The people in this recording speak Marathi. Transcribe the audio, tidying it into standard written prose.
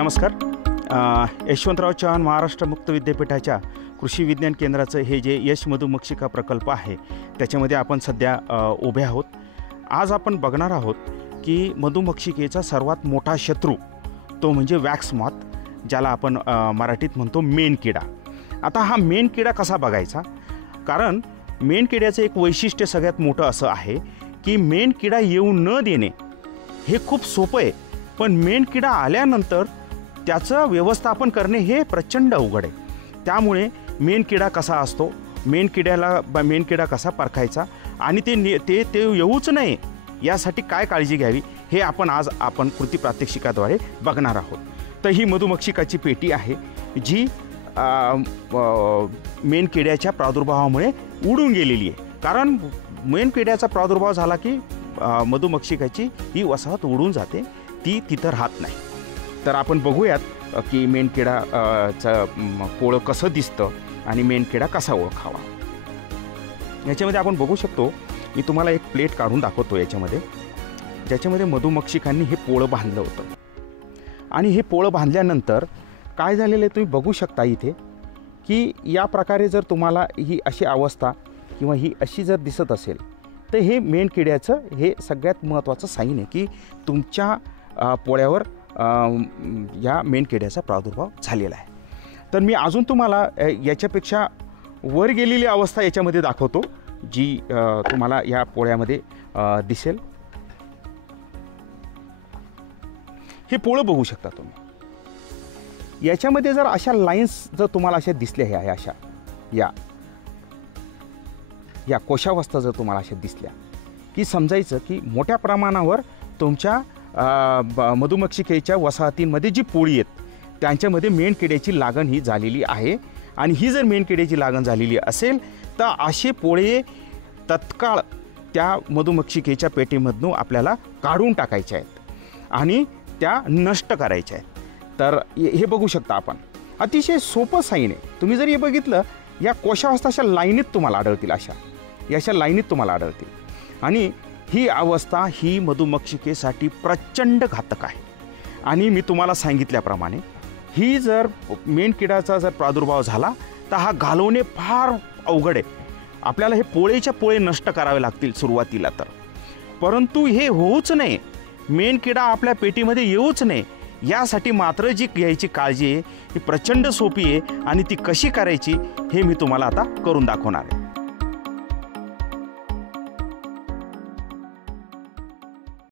नमस्कार. यशवंतराव चव्हाण महाराष्ट्र मुक्त विद्यापीठाच्या कृषी विज्ञान केंद्राचं हे जे यश मधुमक्षिका प्रकल्प आहे त्याच्यामध्ये आपण सध्या उभे आहोत. आज आपण बघणार आहोत की मधुमक्षिकेचा सर्वात मोठा शत्रू तो म्हणजे वॅक्स मॉथ, ज्याला आपण मराठीत म्हणतो मेणकिडा. आता हा मेणकिडा कसा बघायचा, कारण मेणकिड्याचं एक वैशिष्ट्य सगळ्यात मोठं असं आहे की मेणकिडा येऊ न देणे हे खूप सोपं आहे, पण मेणकिडा आल्यानंतर त्याचं व्यवस्थापन करणे हे प्रचंड अवघड आहे. त्यामुळे मेणकिडा कसा असतो, मेणकिडा कसा परखायचा आणि ते येऊच नये यासाठी काय काळजी घ्यावी हे आज आपण कृती प्रात्यक्षिकाद्वारे बघणार आहोत. तर ही मधुमक्षिकाची पेटी आहे जी मेणकिड्याच्या प्रादुर्भावामुळे उडून गेलेली आहे. कारण मेणकिड्याचा प्रादुर्भाव झाला की मधुमक्षिकाची ही वसाहत उडून जाते, ती तिथं राहत नाही. तर आपण बघूयात की मेणकिडाचं पोळं कसं दिसतं आणि मेणकिडा कसा ओळखावा. याच्यामध्ये आपण बघू शकतो, मी तुम्हाला एक प्लेट काढून दाखवतो ज्याच्यामध्ये मधुमक्षिकांनी हे पोळं बांधलं होतं. आणि हे पोळं बांधल्यानंतर काय झालेलं आहे तुम्ही बघू शकता इथे, की या प्रकारे जर तुम्हाला ही अशी अवस्था किंवा ही अशी जर दिसत असेल तर हे मेणकिड्याचं हे सगळ्यात महत्त्वाचं साईन आहे की तुमच्या पोळ्यावर या मेणकिड्याचा प्रादुर्भाव झालेला आहे. तर मी अजून तुम्हाला याच्यापेक्षा वर गेलेली अवस्था याच्यामध्ये दाखवतो, जी तुम्हाला या पोळ्यामध्ये दिसेल. हे पोळं बघू शकता तुम्ही. याच्यामध्ये जर अशा लाईन्स जर तुम्हाला अशा दिसल्या आहे, अशा या कोशावस्था जर तुम्हाला अशा दिसल्या की समजायचं की मोठ्या प्रमाणावर तुमच्या मधुमक्षिकेच्या वसाहतींमध्ये जी पोळी आहेत त्यांच्यामध्ये मेणकिड्याची लागण ही झालेली आहे. आणि ही जर मेणकिड्याची लागण झालेली असेल तर असे पोळे तत्काळ त्या मधुमक्षिकेच्या पेटीमधून आपल्याला काढून टाकायचे आहेत आणि त्या नष्ट करायच्या आहेत. तर हे बघू शकता आपण, अतिशय सोपं साईन आहे. तुम्ही जर हे बघितलं, या कोशावस्था अशा लाईनीत तुम्हाला आढळतील, अशा लाईनीत तुम्हाला आढळतील. आणि ही अवस्था ही मधुमक्षिकेसाठी प्रचंड घातक आहे. आणि मी तुम्हाला सांगितल्याप्रमाणे ही जर मेणकिडाचा जर प्रादुर्भाव झाला तर हा घालवणे फार अवघड आहे. आपल्याला हे पोळेच्या पोळे नष्ट करावे लागतील सुरुवातीला तर, परंतु हे होऊच नये, मेणकिडा आपल्या पेटीमध्ये येऊच नये यासाठी मात्र जी घ्यायची काळजी आहे ही प्रचंड सोपी आहे. आणि ती कशी करायची हे मी तुम्हाला आता करून दाखवणार आहे.